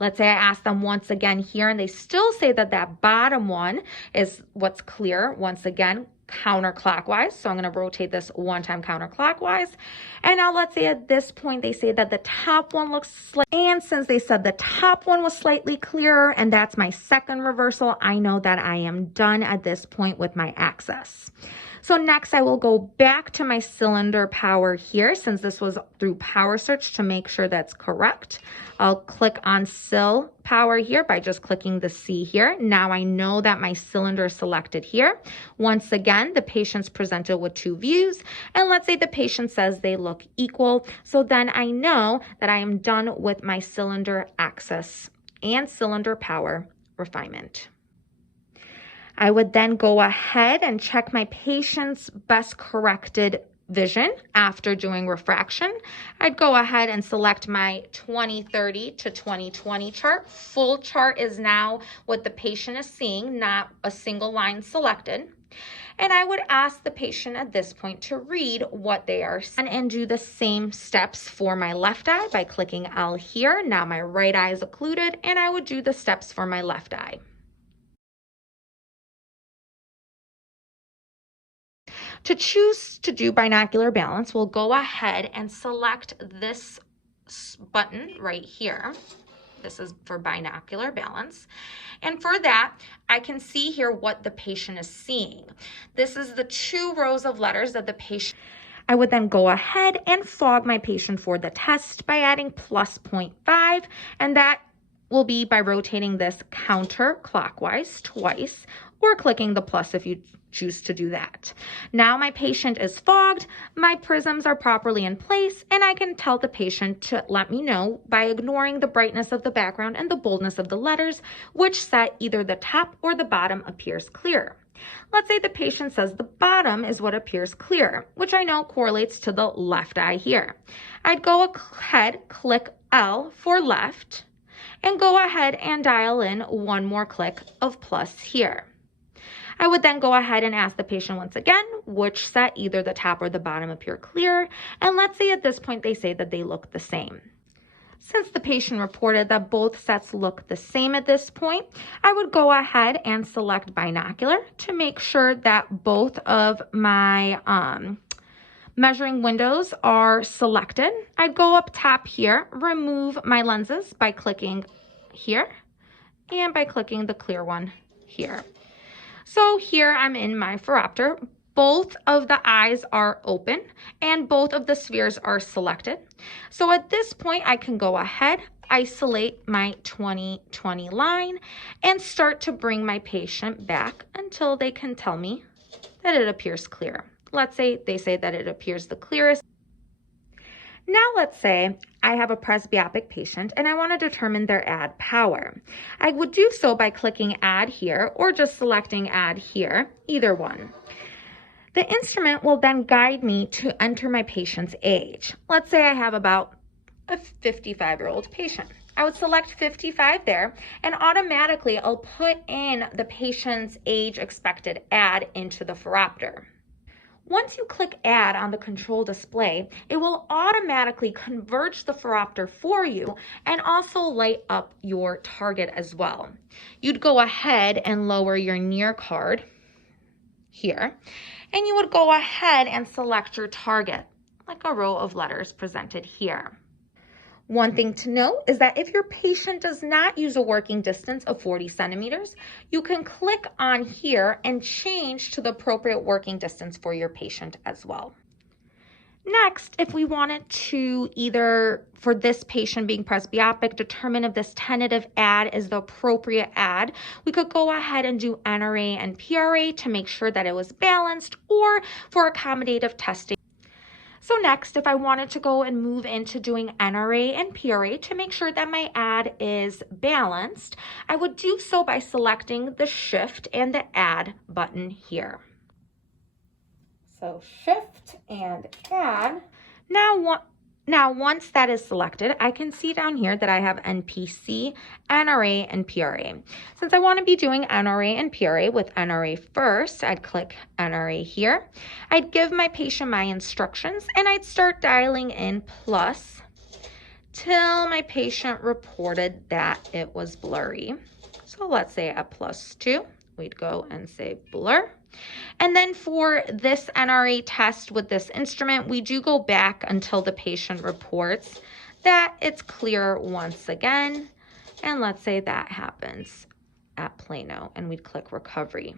Let's say I ask them once again here and they still say that that bottom one is what's clear. Once again, counterclockwise. So I'm going to rotate this one time counterclockwise. And now let's say at this point they say that the top one looks slightly, and since they said the top one was slightly clearer and that's my second reversal, I know that I am done at this point with my axis. So next I will go back to my cylinder power here, since this was through power search, to make sure that's correct. I'll click on cyl power here by just clicking the C here. Now I know that my cylinder is selected here. Once again, the patient's presented with two views, and let's say the patient says they look equal. So then I know that I am done with my cylinder axis and cylinder power refinement. I would then go ahead and check my patient's best corrected vision after doing refraction. I'd go ahead and select my 2030 to 2020 chart. Full chart is now what the patient is seeing, not a single line selected. And I would ask the patient at this point to read what they are seeing and do the same steps for my left eye by clicking L here. Now my right eye is occluded, and I would do the steps for my left eye. To choose to do binocular balance, we'll go ahead and select this button right here. This is for binocular balance. And for that, I can see here what the patient is seeing. This is the 2 rows of letters that the patient. I would then go ahead and fog my patient for the test by adding plus 0.5, and that will be by rotating this counterclockwise twice, or clicking the plus if you choose to do that. Now my patient is fogged, my prisms are properly in place, and I can tell the patient to let me know by ignoring the brightness of the background and the boldness of the letters, which set either the top or the bottom appears clear. Let's say the patient says the bottom is what appears clear, which I know correlates to the left eye here. I'd go ahead, click L for left, and go ahead and dial in one more click of plus here. I would then go ahead and ask the patient once again which set, either the top or the bottom, appear clear, and let's say at this point they say that they look the same. Since the patient reported that both sets look the same at this point, I would go ahead and select binocular to make sure that both of my measuring windows are selected. I'd go up top here, remove my lenses by clicking here, and by clicking the clear one here. So here I'm in my Phoropter. Both of the eyes are open and both of the spheres are selected. So at this point I can go ahead, isolate my 2020 line, and start to bring my patient back until they can tell me that it appears clear. Let's say they say that it appears the clearest. Now let's say I have a presbyopic patient and I want to determine their add power. I would do so by clicking add here or just selecting add here, either one. The instrument will then guide me to enter my patient's age. Let's say I have about a 55-year-old patient. I would select 55 there, and automatically I'll put in the patient's age expected add into the Phoropter. Once you click add on the control display, it will automatically converge the Phoropter for you and also light up your target as well. You'd go ahead and lower your near card here, and you would go ahead and select your target, like a row of letters presented here. One thing to note is that if your patient does not use a working distance of 40 centimeters, you can click on here and change to the appropriate working distance for your patient as well. Next, if we wanted to either, for this patient being presbyopic, determine if this tentative add is the appropriate add, we could go ahead and do NRA and PRA to make sure that it was balanced, or for accommodative testing. So next, if I wanted to go and move into doing NRA and PRA to make sure that my add is balanced, I would do so by selecting the Shift and the Add button here. So Shift and Add. Now once that is selected, I can see down here that I have NPC, NRA, and PRA. Since I want to be doing NRA and PRA with NRA first, I'd click NRA here. I'd give my patient my instructions and I'd start dialing in plus till my patient reported that it was blurry. So let's say at +2, we'd go and say blur. And then for this NRA test with this instrument, we do go back until the patient reports that it's clear once again. And let's say that happens at Plano, and we'd click recovery.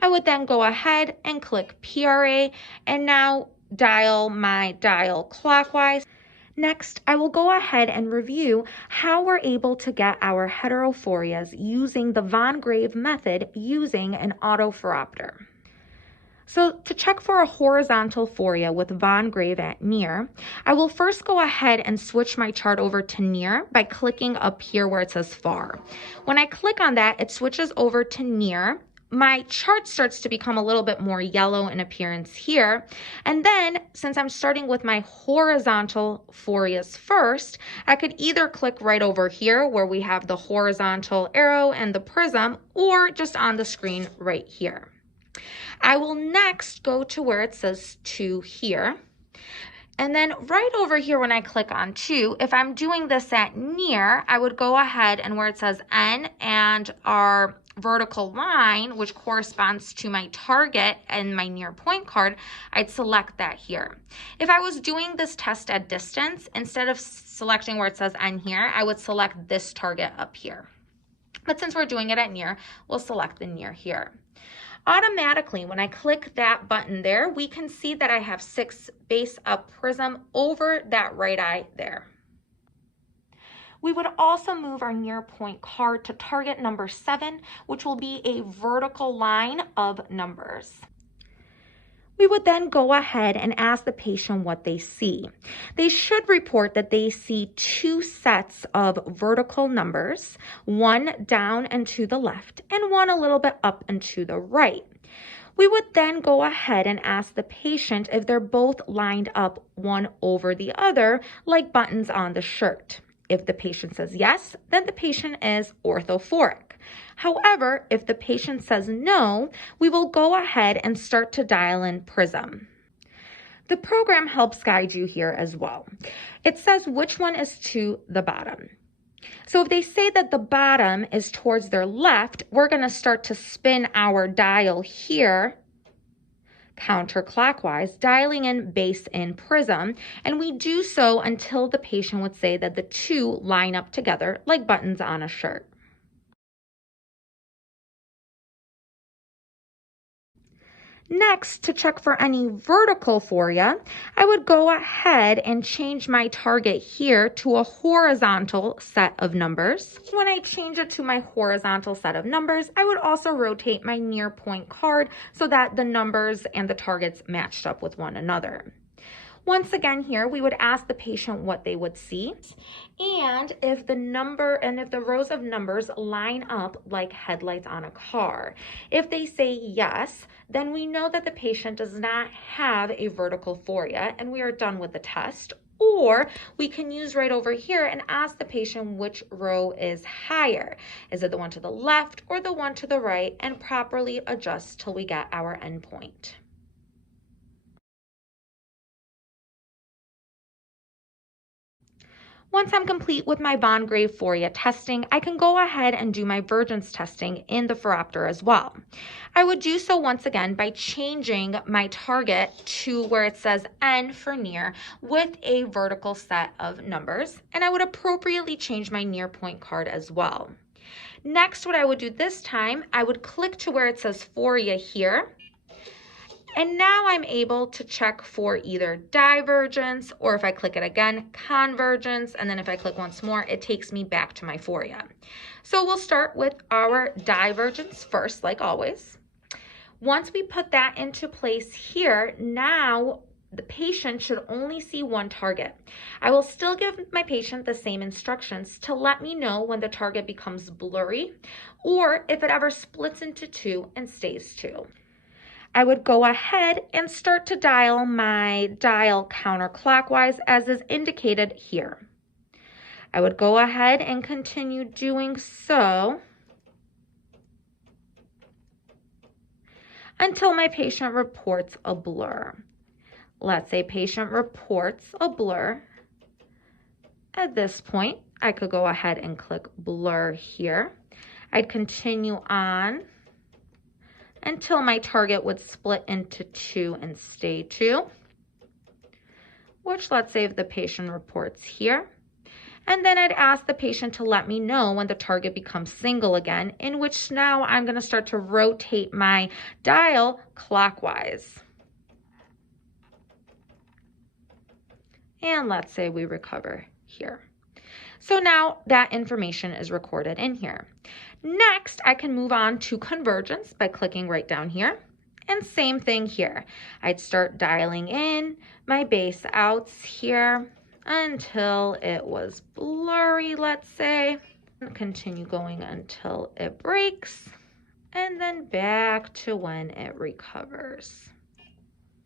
I would then go ahead and click PRA and now dial my dial clockwise. Next, I will go ahead and review how we're able to get our heterophorias using the Von Grave method using an autopharopter. So to check for a horizontal phoria with Von Grave at near, I will first go ahead and switch my chart over to near by clicking up here where it says far. When I click on that, it switches over to near. My chart starts to become a little bit more yellow in appearance here. And then, since I'm starting with my horizontal phorias first, I could either click right over here where we have the horizontal arrow and the prism, or just on the screen right here. I will next go to where it says 2 here. And then right over here when I click on 2, if I'm doing this at near, I would go ahead and where it says N and our vertical line, which corresponds to my target and my near point card, I'd select that here. If I was doing this test at distance, instead of selecting where it says N here, I would select this target up here. But since we're doing it at near, we'll select the near here. Automatically, when I click that button there, we can see that I have 6 base up prism over that right eye there. We would also move our near point card to target number 7, which will be a vertical line of numbers. We would then go ahead and ask the patient what they see. They should report that they see 2 sets of vertical numbers, one down and to the left, and one a little bit up and to the right. We would then go ahead and ask the patient if they're both lined up one over the other, like buttons on the shirt. If the patient says yes, then the patient is orthophoric. However, if the patient says no, we will go ahead and start to dial in prism. The program helps guide you here as well. It says which one is to the bottom. So if they say that the bottom is towards their left, we're going to start to spin our dial here counterclockwise, dialing in base in prism, and we do so until the patient would say that the 2 line up together like buttons on a shirt. Next, to check for any vertical phoria, I would go ahead and change my target here to a horizontal set of numbers. When I change it to my horizontal set of numbers, I would also rotate my near point card so that the numbers and the targets matched up with one another. Once again here, we would ask the patient what they would see, and if the rows of numbers line up like headlights on a car. If they say yes, then we know that the patient does not have a vertical phoria and we are done with the test. Or we can use right over here and ask the patient which row is higher. Is it the one to the left or the one to the right, and properly adjust till we get our endpoint. Once I'm complete with my Von Grave phoria testing, I can go ahead and do my divergence testing in the Phoropter as well. I would do so once again by changing my target to where it says N for near with a vertical set of numbers, and I would appropriately change my near point card as well. Next, what I would do this time, I would click to where it says phoria here. And now I'm able to check for either divergence, or if I click it again, convergence, and then if I click once more, it takes me back to my phoria. So we'll start with our divergence first, like always. Once we put that into place here, now the patient should only see one target. I will still give my patient the same instructions to let me know when the target becomes blurry, or if it ever splits into 2 and stays 2. I would go ahead and start to dial my dial counterclockwise as is indicated here. I would go ahead and continue doing so until my patient reports a blur. Let's say patient reports a blur. At this point, I could go ahead and click blur here. I'd continue on until my target would split into two and stay two, which let's save the patient reports here. And then I'd ask the patient to let me know when the target becomes single again, in which now I'm going to start to rotate my dial clockwise. And let's say we recover here. So now that information is recorded in here. Next, I can move on to convergence by clicking right down here. And same thing here. I'd start dialing in my base outs here until it was blurry, let's say. Continue going until it breaks, and then back to when it recovers.